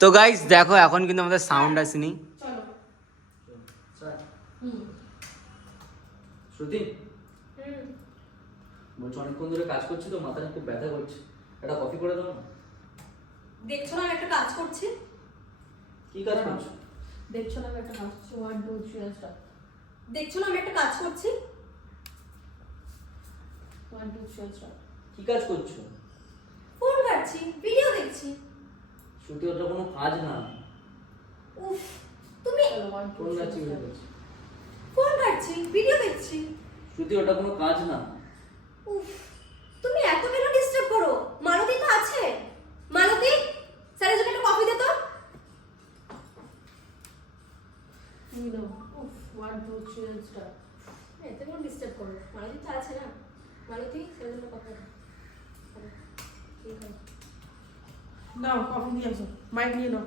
তো গাইস দেখো এখন কিন্তু আমাদের সাউন্ড আসেনি। চলো শ্রুতি বলছি অনেকক্ষণ ধরে কাজ করছি তো মাথাটা খুব ব্যথা করছে, একটা কফি করে দাও না। দেখছো না আমি একটা কাজ করছি? কি কাজ করছো? দেখছো না আমি একটা কাজ করছি? 1 2 3 and start. দেখছো না আমি একটা কাজ করছি? 1 2 3 and start. কি কাজ করছো? ফোন ঘাটছি, ভিডিও দেখছি। শ্রুতি ওটা কোনো কাজ না। উফ, তুমি চলো 1 ফোন 2 3 ঘাটছি and বলে start. বলছি। ফোন ঘাটছি, ভিডিও দেখছি। শ্রুতি ওটা কোনো কাজ না। উফ, তুমি এত কেন ডিস্টার্ব করো? মালতী তো আছে। মালতী, স্যারের জন্য একটা কফি দে তো। You know. Oof, 1 2 3 and start. এত কেন ডিস্টার্ব করো? মালতী তো আছে না। মালতী, স্যারের জন্য কফি দে। ঠিক আছে। নাও কফি নিয়ে আসো, মাইক নিয়ে নাও।